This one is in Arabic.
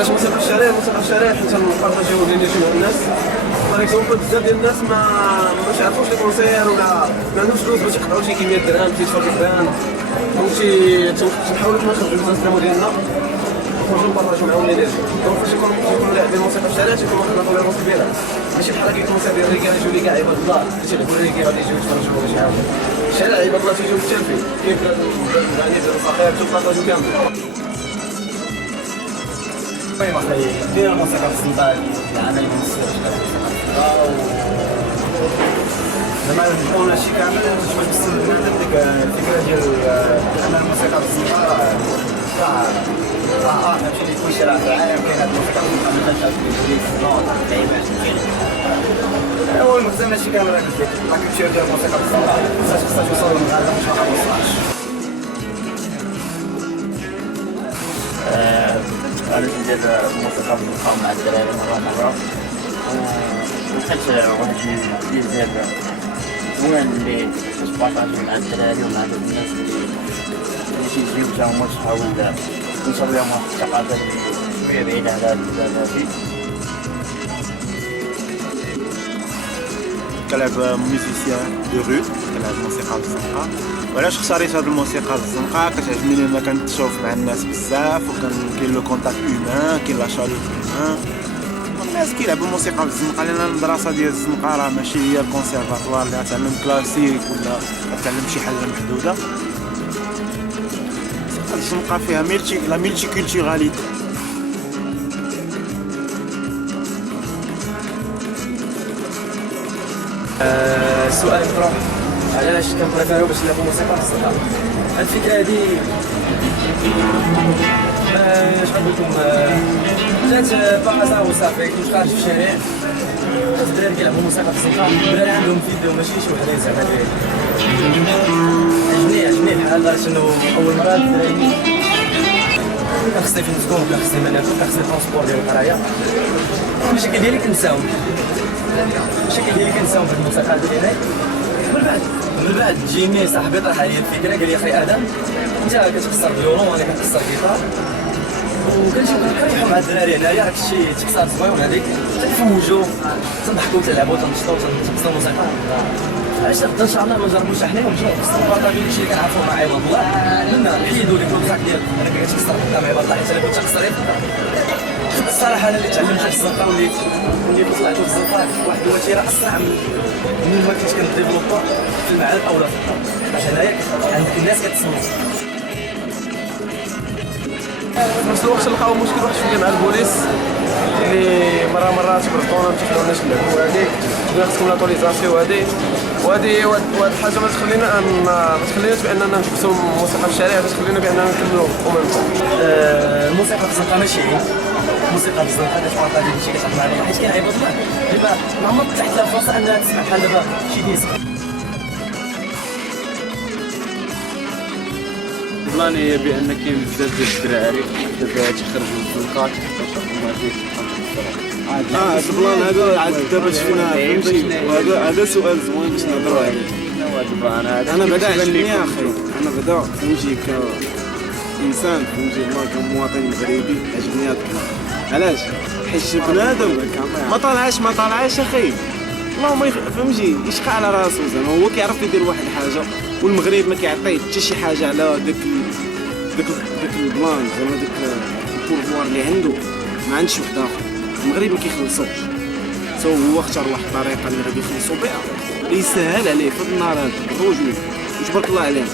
علاش الموسيقى الشعريه؟ الموسيقى الشعريه حيت نبارطاجيو ديالي مع الناس. باغ اكزومبل بزاف ديال الناس ما يعرفوش لي كونسير ولا ما عندهمش فلوس باش يقطعوا شي كميه درهم تيدفعوا في البان. دونك تنحاولوا نخرجوا الناس ديالنا نخرجوا نبارطاجيو معاهم الانرجي. دونك فاش يكون لاعبين الموسيقى الشعريه تيكون واحد الطوليرونس كبيره، ماشي بحال هكا الكونسير ديال الريكي غيجيو لي كاع عباد الله اللي تيلعبوا الريكي غادي يجيو يتفرجوا باش يعاونوا. الشعر عباد الله تيجيو مختلفين، كاين يعني الفقير تبارطاجيو كامل. المهم اخي دير الموسيقى في الصندال العمل الموسيقى زعما نكون شي كامل باش نوصل لبنادم ديك الفكره ديال ان الموسيقى في الصندال راه فهمتي كلشي راه في العالم كاين هاد الموسيقى في الصندال ما كانش في النوط اللعيبات كاين هو المهم ماشي كامل هاك الشيء لا كولتور ديال الموسيقى في الصندال خاصها توصل للمغرب باش ما توصلش. أنا ندير الموسيقى بالخام مع الدراري مرة وحيت واحد البليزير زوين اللي تبارطاجي مع الدراري ومع دوك الناس اللي تيجيو حتى هما تحاول تنشر لهم واحد الثقافة شوية بعيدة على هاد البلاد هادي. كنلعب ميوزيسيان دو رو، كنلعب موسيقى بالزنقة. وعلاش اختاريت هاد الموسيقى بالزنقة؟ كتعجبني لأن كنتشوف مع الناس بزاف وكاين لو كونتاكت هيومان، كاين لا شالور هيومان. الناس كيلعبوا الموسيقى بالزنقة لأن المدرسة ديال الزنقة راه ماشي هي الكونسيرفاتوار اللي غتعلم كلاسيك ولا غتعلم شي حاجة محدودة. الزنقة فيها لا ميلتي كولتوراليتي. السؤال مطروح علاش كنبريفيرو باش نلعبو موسيقى في الصندال. هاد الفكره هادي اش غنقول لكم جات باغازا وصافي كنت خارج في الشارع الدراري كيلعبوا موسيقى في الصندال، الدراري عندهم فيديو ماشي شي وحدين زعما عجبني الحال لدرجه انه اول مره الدراري كان خصني فين نسكن كان خصني ما ناكل كان خصني ترونسبور ديال القرايه. المشاكل ديالي كنساهم في الموسيقى ديالي. من بعد جيمي صاحبي طرح عليا الفكره قال لي اخي ادم انت كتكسر فيولون وانا كنكسر جيتار وكنجيو كنريحو مع الدراري هنايا هاك الشيء تكسر زوين هذيك تنفوجو تنضحكو تلعبو تنشطو تنكسرو موسيقى. علاش ان شاء الله ما نجربوش حنا ونمشيو نبارطاجيو داكشي اللي كنعرفو مع عباد الله منا نحيدو ديك الوساك ديال انك كتكسر قدام عباد الله حيت انا كنت كنكسر الصراحه انا اللي تعلمت في الزنقه وليت طلعت في الزنقه واحد الوتيره اسرع من ما كنت كنديفلوبا في المعارف اولا في الدار حيت هنايا عندك الناس كتصوت. في نفس الوقت نلقاو مشكل واحد شويه مع البوليس اللي مرات كيبرطونا ما تيخلوناش نلعبوا هذيك تبغي خصكم لاطوريزاسيون وهذه واحد الحاجه ما تخليناش باننا نحبسوا الموسيقى في الشارع، تخلينا باننا نكملوا الموسيقى في الزنقه ماشي عيب، الموسيقى في الزنقه كتبارطاجي داكشي كتعرف مع بعض حيت كاين عباد الله دابا ما عمرك تحت لها فرصه انها تسمع بحال دابا شي ديسك. البلان هي بان كاين بزاف ديال الدراري دابا تيخرجوا للزنقات ما فيه البلان هذا عاد دابا شفنا فهمتي، هذا سؤال زوين باش نهضروا عليه. انا بعدا عجبني يا اخي، انا بعدا فهمتي كإنسان فهمتي كمواطن مغربي عجبني هذا البلان. علاش؟ حيت بنادم ما طالعاش اخي اللهم فهمتي يشقى على راسو زعما هو كيعرف يدير واحد الحاجه والمغرب ما كيعطيه حتى شي حاجه على داك البلان زعما داك البورفوار اللي عنده ما عندش واحد اخر. المغرب ما كيخلصوش هو اختار واحد الطريقه اللي غادي يخلصوا بها اللي يسهل عليه في النهار هذا الخروج منه وتبارك الله عليه.